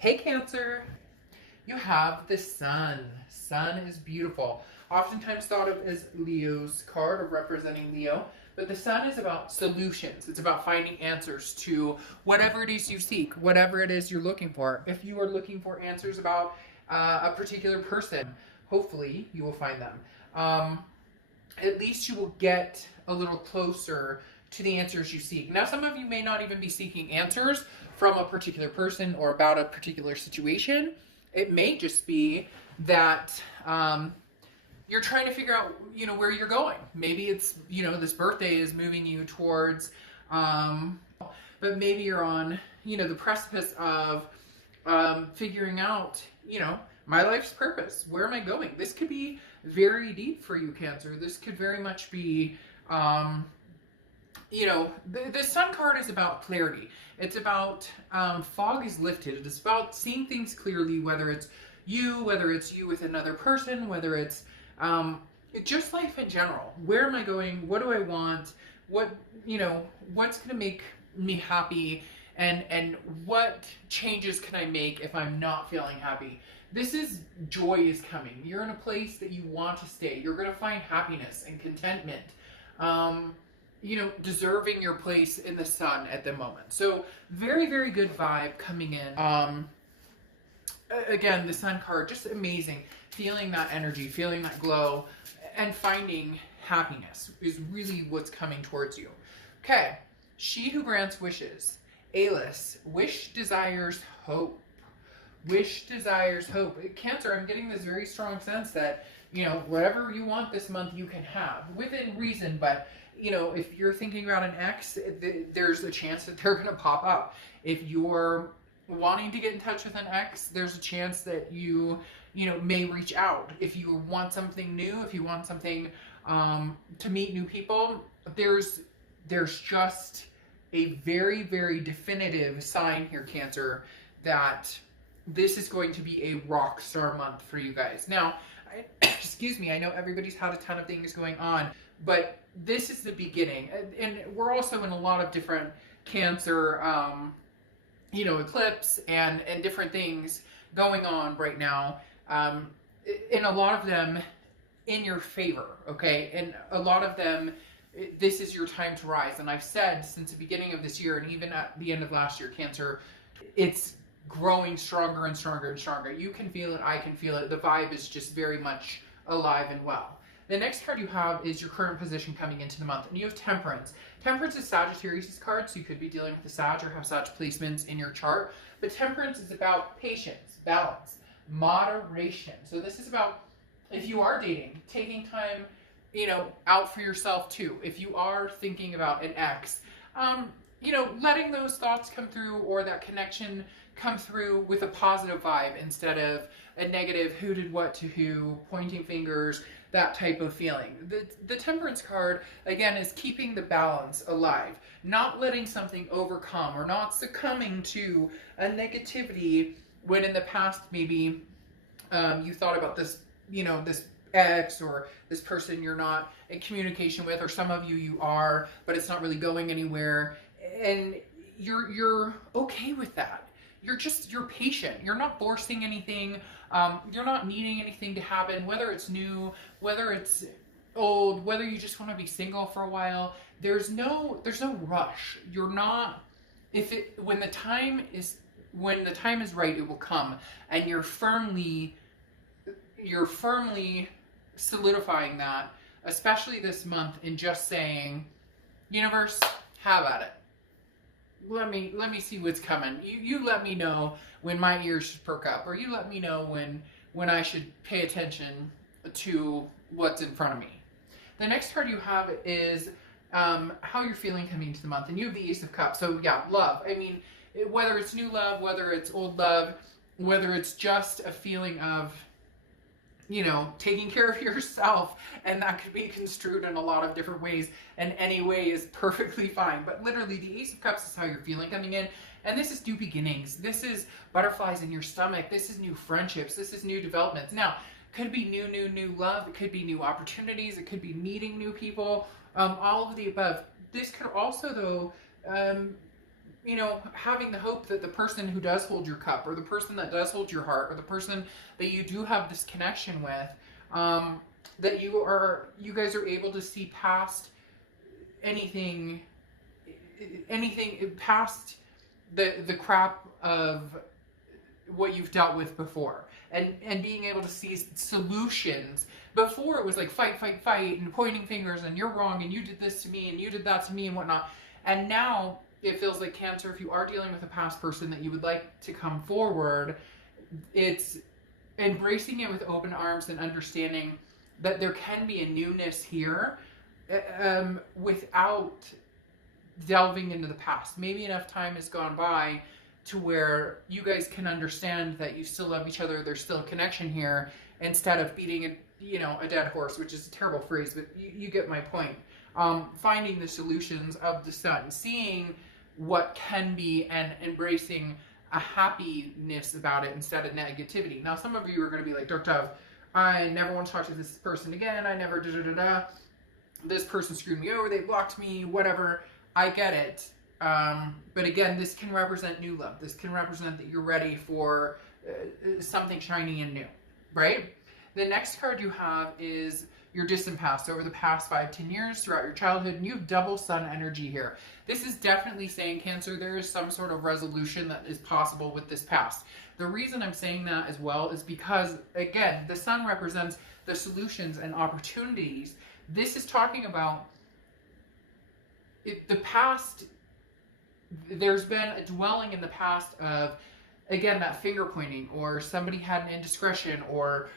Hey Cancer, you have the Sun. Sun is beautiful. Oftentimes thought of as Leo's card or representing Leo, but the Sun is about solutions. It's about finding answers to whatever it is you seek, whatever it is you're looking for. If you are looking for answers about a particular person, hopefully you will find them. At least you will get a little closer to the answers you seek. Now, some of you may not even be seeking answers from a particular person or about a particular situation. It may just be that you're trying to figure out, where you're going. Maybe it's, this birthday is moving you towards, but maybe you're on, the precipice of figuring out, my life's purpose. Where am I going? This could be very deep for you, Cancer. This could very much be, the Sun card is about clarity. It's about fog is lifted. It's about seeing things clearly, whether it's you with another person, whether it's just life in general. Where am I going? What do I want? What's going to make me happy? And what changes can I make if I'm not feeling happy? This is joy is coming. You're in a place that you want to stay. You're going to find happiness and contentment. Deserving your place in the Sun at the moment. So very, very good vibe coming in. Again, the Sun card, just amazing. Feeling that energy, feeling that glow, and finding happiness is really what's coming towards you. Okay, she who grants wishes. Alice, wish desires hope. Wish desires hope. Cancer, I'm getting this very strong sense that, whatever you want this month, you can have within reason. But, if you're thinking about an ex, there's a chance that they're going to pop up. If you're wanting to get in touch with an ex, there's a chance that you may reach out. If you want something new, if you want something to meet new people, there's just a very, very definitive sign here, Cancer, that this is going to be a rock star month for you guys. Now, excuse me, I know everybody's had a ton of things going on, but this is the beginning. And we're also in a lot of different Cancer, eclipse and different things going on right now. And a lot of them in your favor, okay? And a lot of them, this is your time to rise. And I've said since the beginning of this year and even at the end of last year, Cancer, it's growing stronger and stronger and stronger. You can feel it, I can feel it. The vibe is just very much alive and well. The next card you have is your current position coming into the month, and you have Temperance. Temperance is Sagittarius' card, so you could be dealing with the Sag or have Sag placements in your chart. But Temperance is about patience, balance, moderation. So this is about, if you are dating, taking time, out for yourself too. If you are thinking about an ex, letting those thoughts come through or that connection come through with a positive vibe instead of a negative who did what to who, pointing fingers, that type of feeling. The Temperance card, again, is keeping the balance alive, not letting something overcome or not succumbing to a negativity when in the past maybe you thought about this, this ex or this person you're not in communication with, or some of you are, but it's not really going anywhere, and you're okay with that. You're patient. You're not forcing anything. You're not needing anything to happen, whether it's new, whether it's old, whether you just want to be single for a while. There's no rush. You're not, when the time is right, it will come, and you're firmly solidifying that, especially this month, in just saying, universe, have at it. Let me see what's coming. You let me know when my ears should perk up, or you let me know when I should pay attention to what's in front of me. The next card you have is how you're feeling coming into the month, and you have the Ace of Cups. So yeah, love. I mean, whether it's new love, whether it's old love, whether it's just a feeling of, taking care of yourself, and that could be construed in a lot of different ways, and any way is perfectly fine. But literally, the Ace of Cups is how you're feeling coming in, and this is new beginnings. This is butterflies in your stomach. This is new friendships. This is new developments. Now, could be new love. It could be new opportunities. It could be meeting new people. All of the above. This could also, though, you know, having the hope that the person who does hold your cup, or the person that does hold your heart, or the person that you do have this connection with, that you guys are able to see past anything past the crap of what you've dealt with before, and being able to see solutions. Before it was like fight, fight, fight, and pointing fingers, and you're wrong, and you did this to me, and you did that to me, and whatnot. And now it feels like, Cancer, if you are dealing with a past person that you would like to come forward, it's embracing it with open arms and understanding that there can be a newness here, without delving into the past. Maybe enough time has gone by to where you guys can understand that you still love each other, there's still a connection here, instead of beating a dead horse, which is a terrible phrase, but you get my point. Finding the solutions of the sun, seeing what can be, and embracing a happiness about it instead of negativity. Now, some of you are going to be like, Dark Dove, I never want to talk to this person again. I never da-da-da-da. This person screwed me over. They blocked me, whatever. I get it. But again, this can represent new love. This can represent that you're ready for something shiny and new, right? The next card you have is your distant past, over the past 5-10 years, throughout your childhood, and you have double sun energy here. This is definitely saying, Cancer, there is some sort of resolution that is possible with this past. The reason I'm saying that as well is because, again, the sun represents the solutions and opportunities. This is talking about the past. There's been a dwelling in the past of, again, that finger pointing, or somebody had an indiscretion, or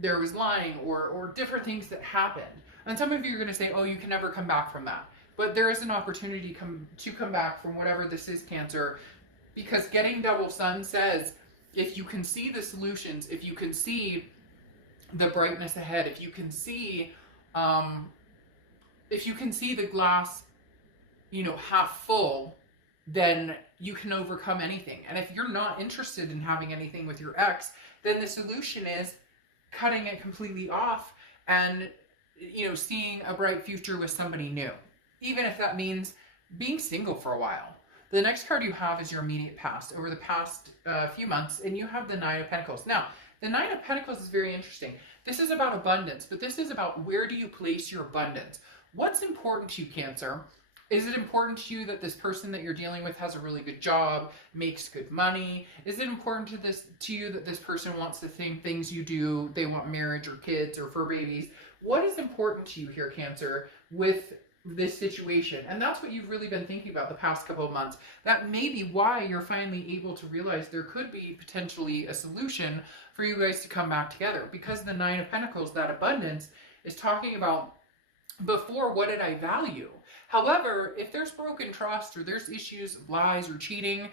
there was lying, or different things that happened. And some of you are going to say, oh, you can never come back from that. But there is an opportunity to come back from whatever this is, Cancer, because getting double sun says, if you can see the solutions, if you can see the brightness ahead, if you can see the glass, half full, then you can overcome anything. And if you're not interested in having anything with your ex, then the solution is cutting it completely off and, seeing a bright future with somebody new. Even if that means being single for a while. The next card you have is your immediate past, over the past few months, and you have the Nine of Pentacles. Now, the Nine of Pentacles is very interesting. This is about abundance, but this is about, where do you place your abundance? What's important to you, Cancer? Is it important to you that this person that you're dealing with has a really good job, makes good money? Is it important to you that this person wants the same things you do? They want marriage or kids or fur babies? What is important to you here, Cancer, with this situation? And that's what you've really been thinking about the past couple of months. That may be why you're finally able to realize there could be potentially a solution for you guys to come back together. Because the Nine of Pentacles, that abundance, is talking about, before, what did I value? However, if there's broken trust, or there's issues of lies or cheating,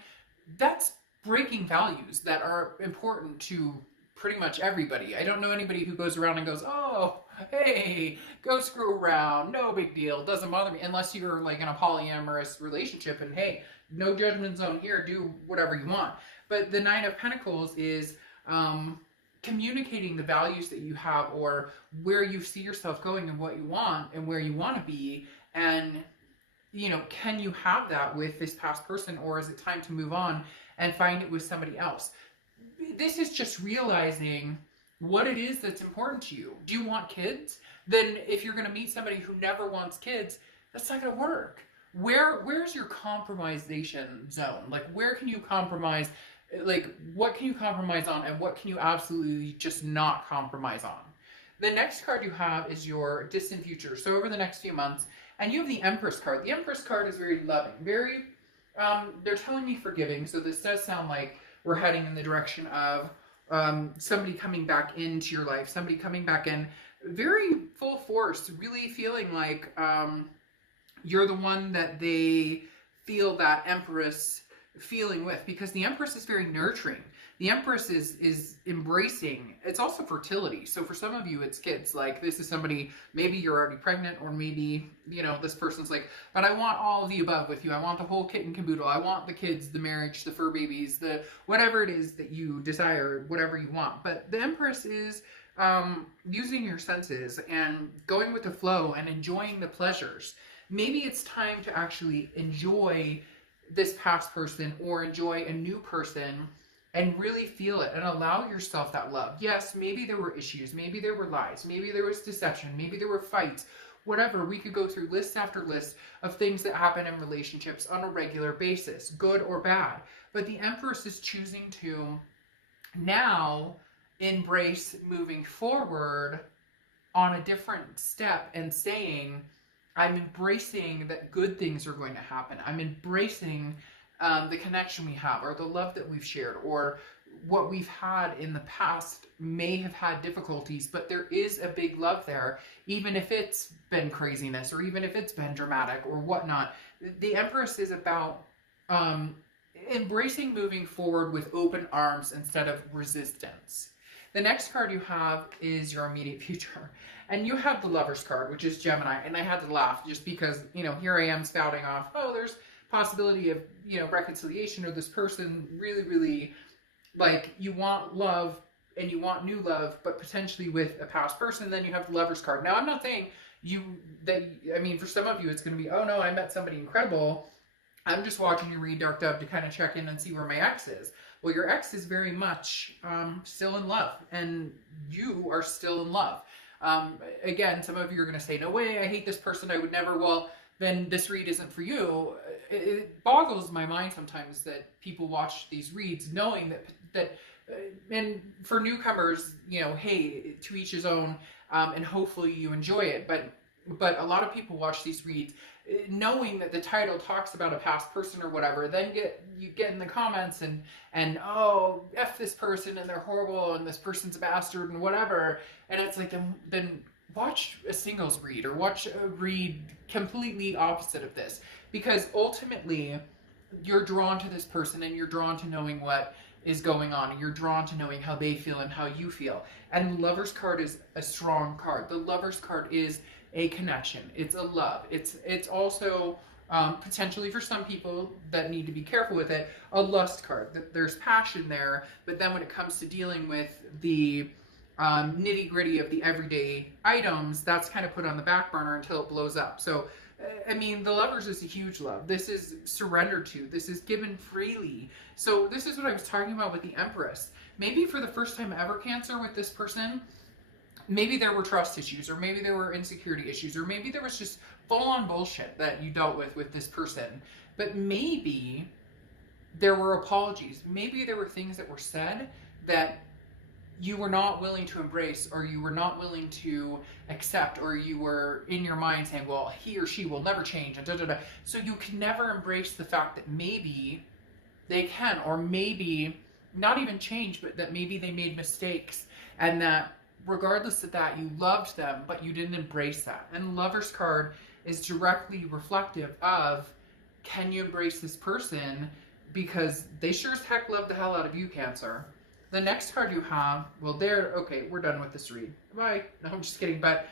that's breaking values that are important to pretty much everybody. I don't know anybody who goes around and goes, oh, hey, go screw around, no big deal, doesn't bother me, unless you're like in a polyamorous relationship, and hey, no judgment zone here, do whatever you want. But the Nine of Pentacles is communicating the values that you have, or where you see yourself going, and what you want, and where you want to be. And, can you have that with this past person, or is it time to move on and find it with somebody else? This is just realizing what it is that's important to you. Do you want kids? Then if you're going to meet somebody who never wants kids, that's not going to work. Where's your compromisation zone? Like, where can you compromise? Like, what can you compromise on, and what can you absolutely just not compromise on? The next card you have is your distant future. So over the next few months, and you have the Empress card. The Empress card is very loving, very, they're telling me forgiving. So this does sound like we're heading in the direction of somebody coming back into your life, somebody coming back in very full force, really feeling like you're the one that they feel that Empress feeling with, because the Empress is very nurturing. The Empress is embracing. It's also fertility. So for some of you, it's kids. Like, this is somebody, maybe you're already pregnant, or maybe, this person's like, but I want all of the above with you. I want the whole kit and caboodle. I want the kids, the marriage, the fur babies, the whatever it is that you desire, whatever you want. But the Empress is using your senses and going with the flow and enjoying the pleasures. Maybe it's time to actually enjoy this past person or enjoy a new person and really feel it and allow yourself that love. Yes, maybe there were issues, maybe there were lies, maybe there was deception, maybe there were fights, whatever. We could go through list after list of things that happen in relationships on a regular basis, good or bad. But the Empress is choosing to now embrace moving forward on a different step and saying, I'm embracing that good things are going to happen. I'm embracing the connection we have, or the love that we've shared, or what we've had in the past may have had difficulties, but there is a big love there, even if it's been craziness, or even if it's been dramatic or whatnot. The Empress is about embracing moving forward with open arms instead of resistance. The next card you have is your immediate future. And you have the Lover's card, which is Gemini. And I had to laugh just because, you know, here I am spouting off, oh, there's possibility of, you know, reconciliation, or this person really, really, like, you want love and you want new love, but potentially with a past person. Then you have the Lover's card. Now, I'm not saying I mean, for some of you, it's going to be, oh no, I met somebody incredible. I'm just watching you read Dark Dove to kind of check in and see where my ex is. Well, your ex is very much still in love, and you are still in love. Again, some of you are going to say, no way, I hate this person, I would never. Well, then this read isn't for you. It boggles my mind sometimes that people watch these reads knowing that and for newcomers, you know, hey, to each his own, and hopefully you enjoy it. But a lot of people watch these reads knowing that the title talks about a past person or whatever, then you get in the comments and oh, F this person and they're horrible and this person's a bastard and whatever. And it's like, then watch a singles read, or watch a read completely opposite of this, because ultimately you're drawn to this person and you're drawn to knowing what is going on, and you're drawn to knowing how they feel and how you feel. And the Lover's card is a strong card. The Lover's card is a connection. It's a love. It's also potentially, for some people that need to be careful with it, a lust card. There's passion there, but then when it comes to dealing with the nitty gritty of the everyday items, that's kind of put on the back burner until it blows up. So, I mean, the Lovers is a huge love. This is surrendered to. This is given freely. So this is what I was talking about with the Empress. Maybe for the first time ever, Cancer, with this person, maybe there were trust issues, or maybe there were insecurity issues, or maybe there was just full-on bullshit that you dealt with this person. But maybe there were apologies. Maybe there were things that were said that you were not willing to embrace, or you were not willing to accept, or you were in your mind saying, well, he or she will never change, and da, da, da. So you can never embrace the fact that maybe they can, or maybe not even change, but that maybe they made mistakes, and that regardless of that, you loved them, but you didn't embrace that. And Lover's card is directly reflective of, can you embrace this person? Because they sure as heck love the hell out of you, Cancer. The next card you have, well, okay, we're done with this read. Bye. No, I'm just kidding. But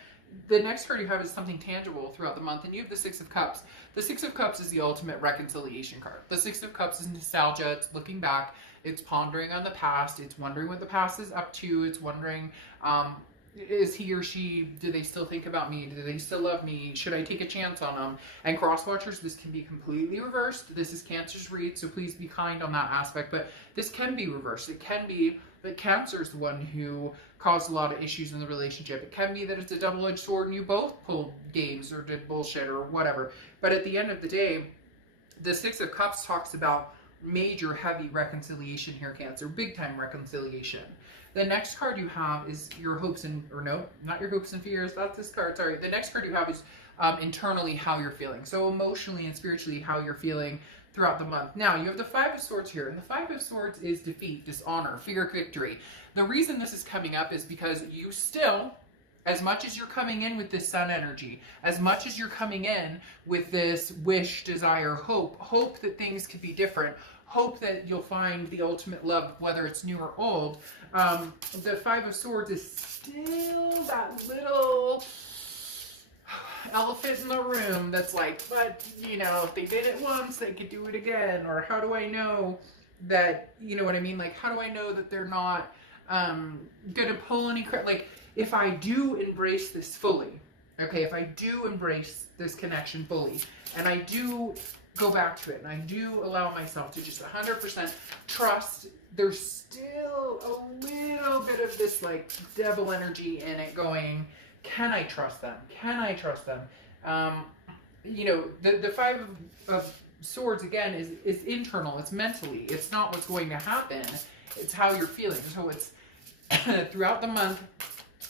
the next card you have is something tangible throughout the month, and you have the Six of Cups. The Six of Cups is the ultimate reconciliation card. The Six of Cups is nostalgia. It's looking back. It's pondering on the past. It's wondering what the past is up to. It's wondering, is he or she, do they still think about me? Do they still love me? Should I take a chance on them? And cross-watchers, this can be completely reversed. This is Cancer's read, so please be kind on that aspect. But this can be reversed. It can be that Cancer is the one who caused a lot of issues in the relationship. It can be that it's a double-edged sword and you both pulled games or did bullshit or whatever. But at the end of the day, the Six of Cups talks about major heavy reconciliation here, Cancer. Big time reconciliation. The next card you have is your hopes and, or no, not your hopes and fears. That's this card, sorry. The next card you have is internally how you're feeling. So emotionally and spiritually how you're feeling throughout the month. Now, you have the Five of Swords here. And the Five of Swords is defeat, dishonor, fear, victory. The reason this is coming up is because you still, as much as you're coming in with this sun energy, as much as you're coming in with this wish, desire, hope that things could be different, hope that you'll find the ultimate love, whether it's new or old, the Five of Swords is still that little elephant in the room that's like, but, you know, if they did it once, they could do it again. Or how do I know that, you know what I mean? Like, how do I know that they're not gonna pull any crap? Like, if I do embrace this fully, okay, if I do embrace this connection fully, and I do go back to it. And I do allow myself to just 100% trust. There's still a little bit of this like devil energy in it going, can I trust them? Can I trust them? You know, the Five of Swords, again, is internal. It's mentally. It's not what's going to happen. It's how you're feeling. So it's throughout the month,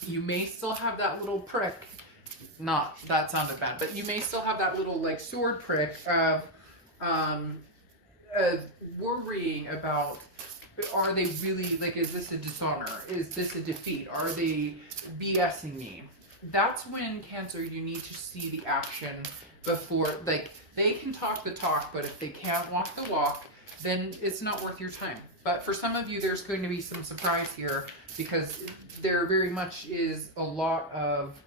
you may still have that little prick. Not, that sounded bad, but you may still have that little like sword prick of worrying about, are they really, like, is this a dishonor? Is this a defeat? Are they BSing me? That's when, Cancer, you need to see the action before, like, they can talk the talk, but if they can't walk the walk, then it's not worth your time. But for some of you, there's going to be some surprise here, because there very much is a lot of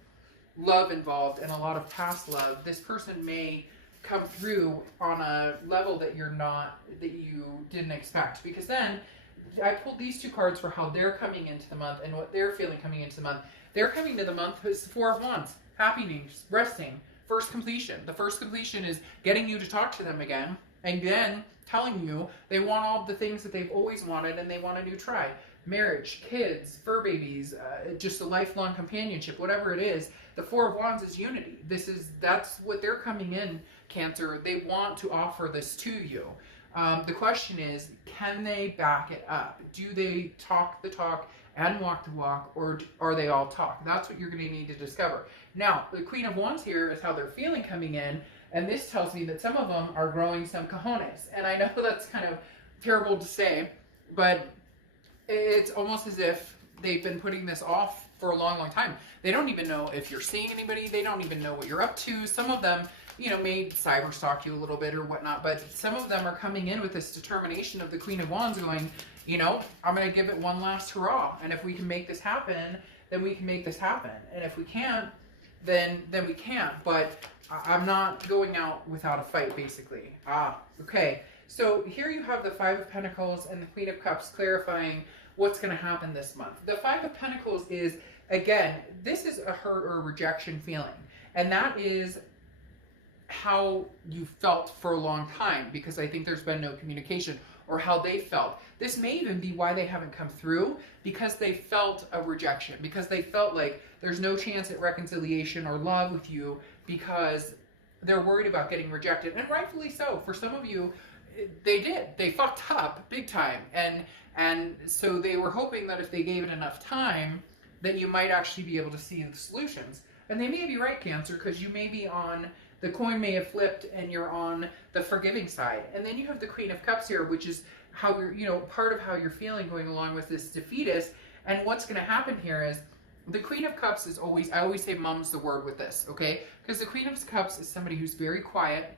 love involved and a lot of past love. This person may come through on a level that that you didn't expect, because then I pulled these two cards for how they're coming into the month and what they're feeling coming into the month. They're coming to the month with Four of Wands, happiness, resting, first completion. The first completion is getting you to talk to them again, and then telling you they want all the things that they've always wanted and they want a new try. Marriage, kids, fur babies, just a lifelong companionship, whatever it is. The Four of Wands is unity. That's what they're coming in, Cancer. They want to offer this to you. The question is, can they back it up? Do they talk the talk and walk the walk, or are they all talk? That's what you're going to need to discover. Now, the Queen of Wands here is how they're feeling coming in, and this tells me that some of them are growing some cojones. And I know that's kind of terrible to say, but it's almost as if they've been putting this off for a long, long time. They don't even know if you're seeing anybody. They don't even know what you're up to. Some of them, you know, may cyber stalk you a little bit or whatnot, but some of them are coming in with this determination of the Queen of Wands going, you know, I'm going to give it one last hurrah. And if we can make this happen, then we can make this happen. And if we can't, then we can't. But I'm not going out without a fight, basically. Okay. So here you have the Five of Pentacles and the Queen of Cups clarifying what's going to happen this month. The Five of Pentacles is, again, this is a hurt or rejection feeling. And that is how you felt for a long time, because I think there's been no communication, or how they felt. This may even be why they haven't come through, because they felt a rejection, because they felt like there's no chance at reconciliation or love with you, because they're worried about getting rejected. And rightfully so. For some of you, they did. They fucked up big time. And so they were hoping that if they gave it enough time, that you might actually be able to see the solutions. And they may be right, Cancer, because you may be on, the coin may have flipped and you're on the forgiving side. And then you have the Queen of Cups here, which is how you're, you know, part of how you're feeling going along with this defeatist. And what's going to happen here is the Queen of Cups is always, I always say mum's the word with this, okay? Because the Queen of Cups is somebody who's very quiet,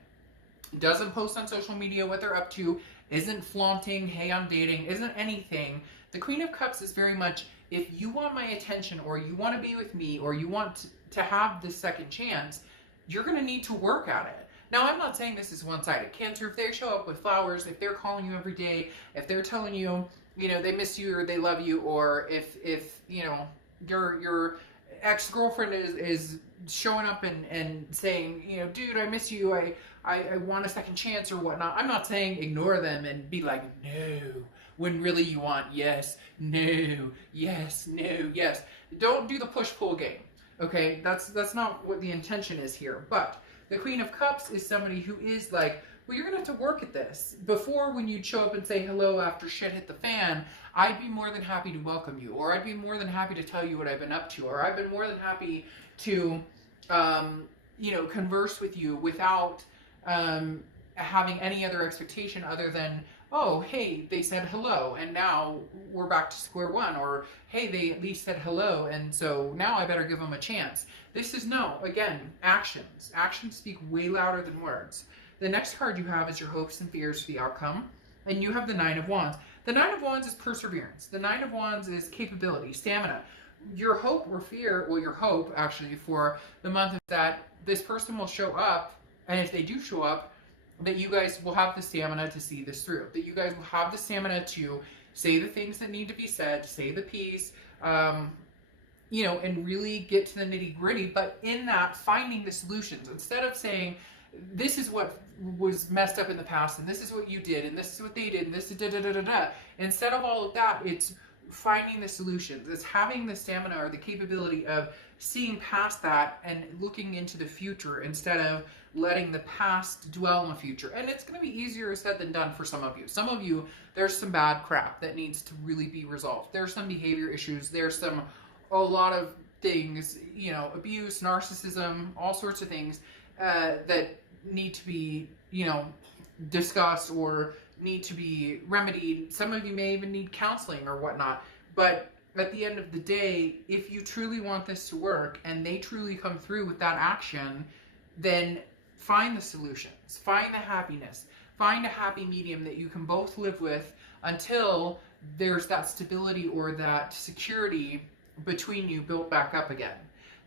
doesn't post on social media what they're up to, isn't flaunting, hey, I'm dating, isn't anything. The Queen of Cups is very much, if you want my attention, or you want to be with me, or you want to have this second chance, you're going to need to work at it. Now, I'm not saying this is one-sided. Cancer, if they show up with flowers, if they're calling you every day, if they're telling you, you know, they miss you or they love you, or if you know, your ex-girlfriend is showing up and saying, you know, dude, I miss you, I want a second chance or whatnot. I'm not saying ignore them and be like, no, when really you want yes, no, yes, no, yes. Don't do the push-pull game. Okay, that's not what the intention is here. But the Queen of Cups is somebody who is like, well, you're going to have to work at this. Before, when you'd show up and say hello after shit hit the fan, I'd be more than happy to welcome you. Or I'd be more than happy to tell you what I've been up to. Or I've been more than happy to, you know, converse with you without having any other expectation other than, oh, hey, they said hello, and now we're back to square one. Or, hey, they at least said hello, and so now I better give them a chance. This is, no, again, actions. Actions speak way louder than words. The next card you have is your hopes and fears for the outcome, and you have the Nine of Wands. The Nine of Wands is perseverance. The Nine of Wands is capability, stamina. Your hope or fear, well, your hope, actually, for the month is that this person will show up, and if they do show up, that you guys will have the stamina to see this through. That you guys will have the stamina to say the things that need to be said, say the piece, you know, and really get to the nitty gritty. But in that, finding the solutions. Instead of saying, this is what was messed up in the past, and this is what you did, and this is what they did, and this is da da da da da. Instead of all of that, it's finding the solutions. It's having the stamina or the capability of seeing past that and looking into the future instead of letting the past dwell in the future. And it's going to be easier said than done for some of you. Some of you, there's some bad crap that needs to really be resolved. There's some behavior issues. There's a lot of things, you know, abuse, narcissism, all sorts of things that need to be, you know, discussed or need to be remedied. Some of you may even need counseling or whatnot. But at the end of the day, if you truly want this to work and they truly come through with that action, then find the solutions, find the happiness, find a happy medium that you can both live with until there's that stability or that security between you built back up again.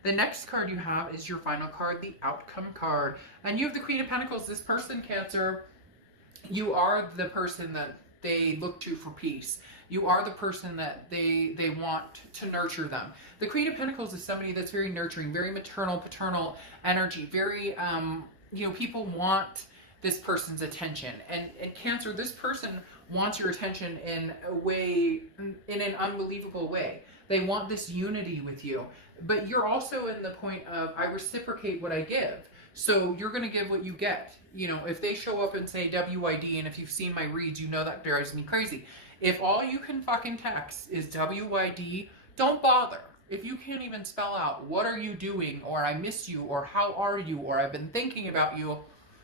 The next card you have is your final card, the Outcome card. And you have the Queen of Pentacles. This person, Cancer, you are the person that they look to for peace. You are the person that they want to nurture them. The Queen of Pentacles is somebody that's very nurturing, very maternal, paternal energy, very, you know, people want this person's attention. And Cancer, this person wants your attention in a way, in an unbelievable way. They want this unity with you. But you're also in the point of, I reciprocate what I give. So you're going to give what you get. You know, if they show up and say WID, and if you've seen my reads, you know that drives me crazy. If all you can fucking text is WID, don't bother. If you can't even spell out, what are you doing, or I miss you, or how are you, or I've been thinking about you,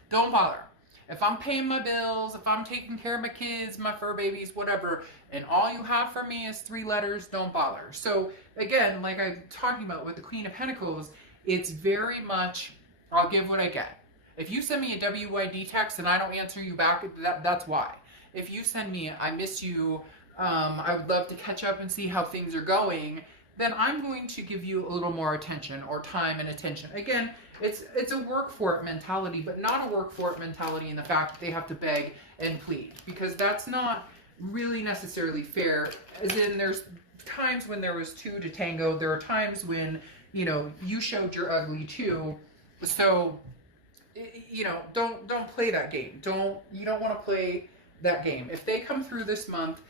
don't bother. If I'm paying my bills, if I'm taking care of my kids, my fur babies, whatever, and all you have for me is 3 letters, don't bother. So again, like I'm talking about with the Queen of Pentacles, it's very much, I'll give what I get. If you send me a WID text and I don't answer you back, that's why. If you send me, I miss you, I would love to catch up and see how things are going, then I'm going to give you a little more attention or time and attention. Again, it's a work for it mentality, but not a work for it mentality in the fact that they have to beg and plead, because that's not really necessarily fair. As in, there's times when there was 2 to tango. There are times when, you know, you showed your ugly too. So, you know, don't play that game. You don't want to play that game. If they come through this month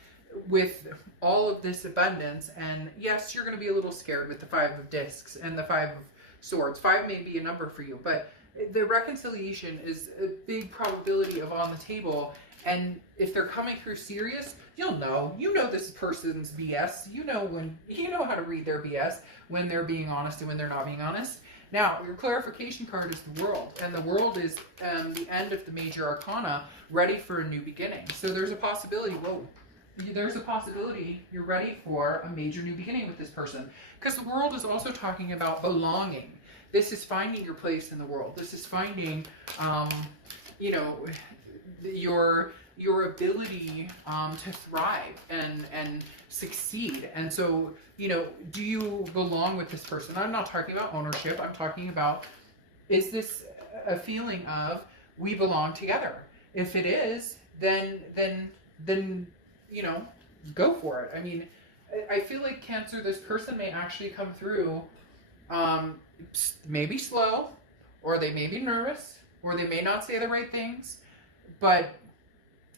with all of this abundance, and yes, you're going to be a little scared with the 5 of discs and the 5 of swords. 5 may be a number for you, but the reconciliation is a big probability of on the table. And if they're coming through serious, you'll know. You know this person's BS. You know how to read their BS when they're being honest and when they're not being honest. Now, your clarification card is the World, and the World is the end of the major arcana, ready for a new beginning. So there's a possibility, there's a possibility you're ready for a major new beginning with this person. Because the World is also talking about belonging. This is finding your place in the world. This is finding, you know, your ability to thrive and succeed. And so, you know, do you belong with this person? I'm not talking about ownership. I'm talking about, is this a feeling of we belong together? If it is, then you know, go for it. I mean, I feel like Cancer, this person may actually come through maybe slow, or they may be nervous, or they may not say the right things, but,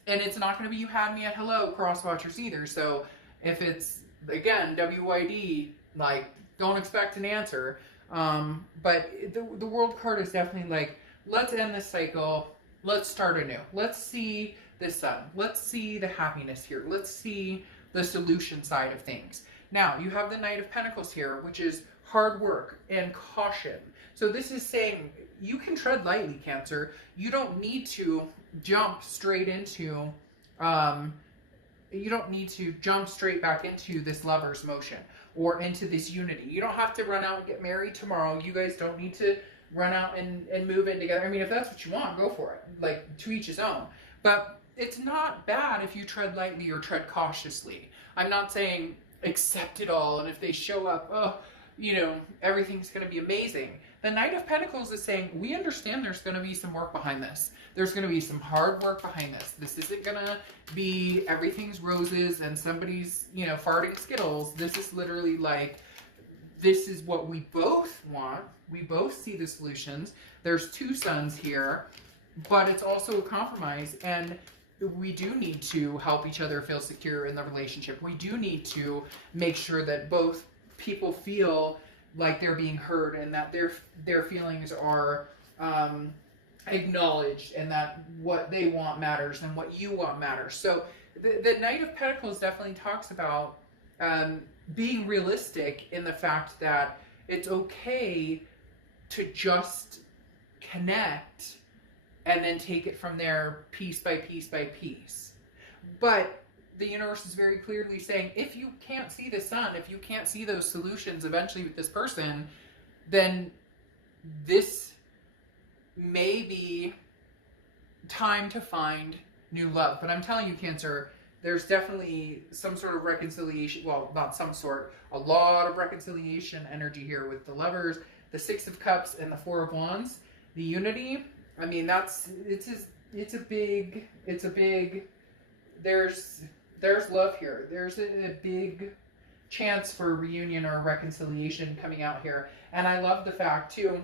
and it's not going to be you had me at hello cross watchers either. So if it's, again, WID, like, don't expect an answer. But the World card is definitely like, let's end this cycle. Let's start anew. Let's see the sun. Let's see the happiness here. Let's see the solution side of things. Now, you have the Knight of Pentacles here, which is hard work and caution. So this is saying you can tread lightly, Cancer. You don't need to jump straight into, you don't need to jump straight back into this lover's motion or into this unity. You don't have to run out and get married tomorrow. You guys don't need to run out and move in together. I mean, if that's what you want, go for it. Like, to each his own. But it's not bad if you tread lightly or tread cautiously. I'm not saying accept it all, and if they show up, oh, you know, everything's going to be amazing. The Knight of Pentacles is saying, we understand there's going to be some work behind this. There's going to be some hard work behind this. This isn't going to be everything's roses and somebody's, you know, farting Skittles. This is literally like this is what we both want. We both see the solutions. There's two suns here, but it's also a compromise, and we do need to help each other feel secure in the relationship. We do need to make sure that both people feel like they're being heard, and that their feelings are acknowledged, and that what they want matters and what you want matters. So the Knight of Pentacles definitely talks about being realistic in the fact that it's okay to just connect and then take it from there piece by piece by piece. But the universe is very clearly saying, if you can't see the sun, if you can't see those solutions eventually with this person, then this may be time to find new love. But I'm telling you, Cancer, there's definitely some sort of reconciliation. Well, not some sort, a lot of reconciliation energy here with the Lovers, the Six of Cups, and the Four of Wands. The unity, I mean, it's a big, there's love here. There's a big chance for reunion or reconciliation coming out here. And I love the fact too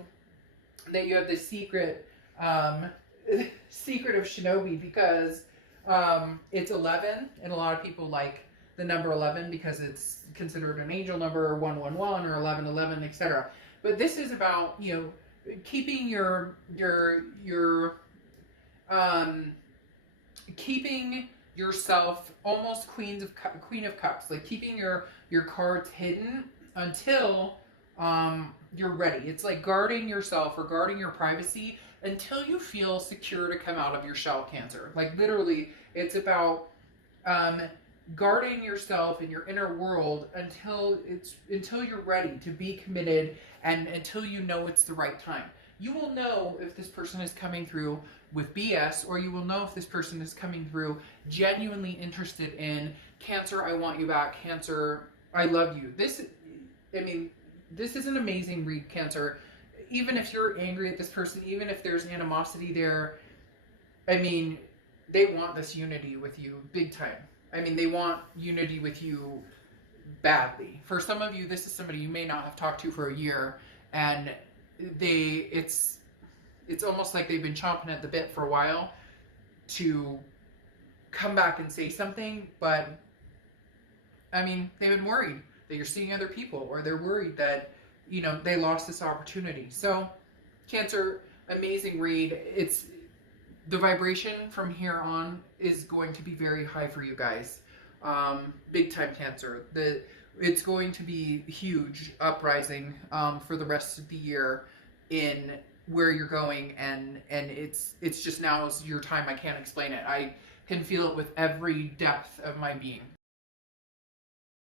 that you have the secret of Shinobi, because it's 11, and a lot of people like the number 11 because it's considered an angel number, 111 or 1111, etc. But this is about, you know, keeping keeping yourself almost Queen of Cups, like keeping your cards hidden until you're ready. It's like guarding yourself or guarding your privacy until you feel secure to come out of your shell, Cancer. Like literally, it's about guarding yourself in your inner world until you're ready to be committed, and until you know it's the right time. You will know if this person is coming through with BS, or you will know if this person is coming through genuinely interested in, Cancer, I want you back. Cancer, I love you. This is an amazing read, Cancer. Even if you're angry at this person, even if there's animosity there, I mean, they want this unity with you big time. I mean, they want unity with you badly. For some of you, this is somebody you may not have talked to for a year, and it's almost like they've been chomping at the bit for a while to come back and say something, but I mean, they've been worried that you're seeing other people, or they're worried that, you know, they lost this opportunity. So, Cancer, amazing read. It's the vibration from here on is going to be very high for you guys. Big time, Cancer. It's going to be huge uprising for the rest of the year in where you're going, and it's just now is your time. I can't explain it. I can feel it with every depth of my being.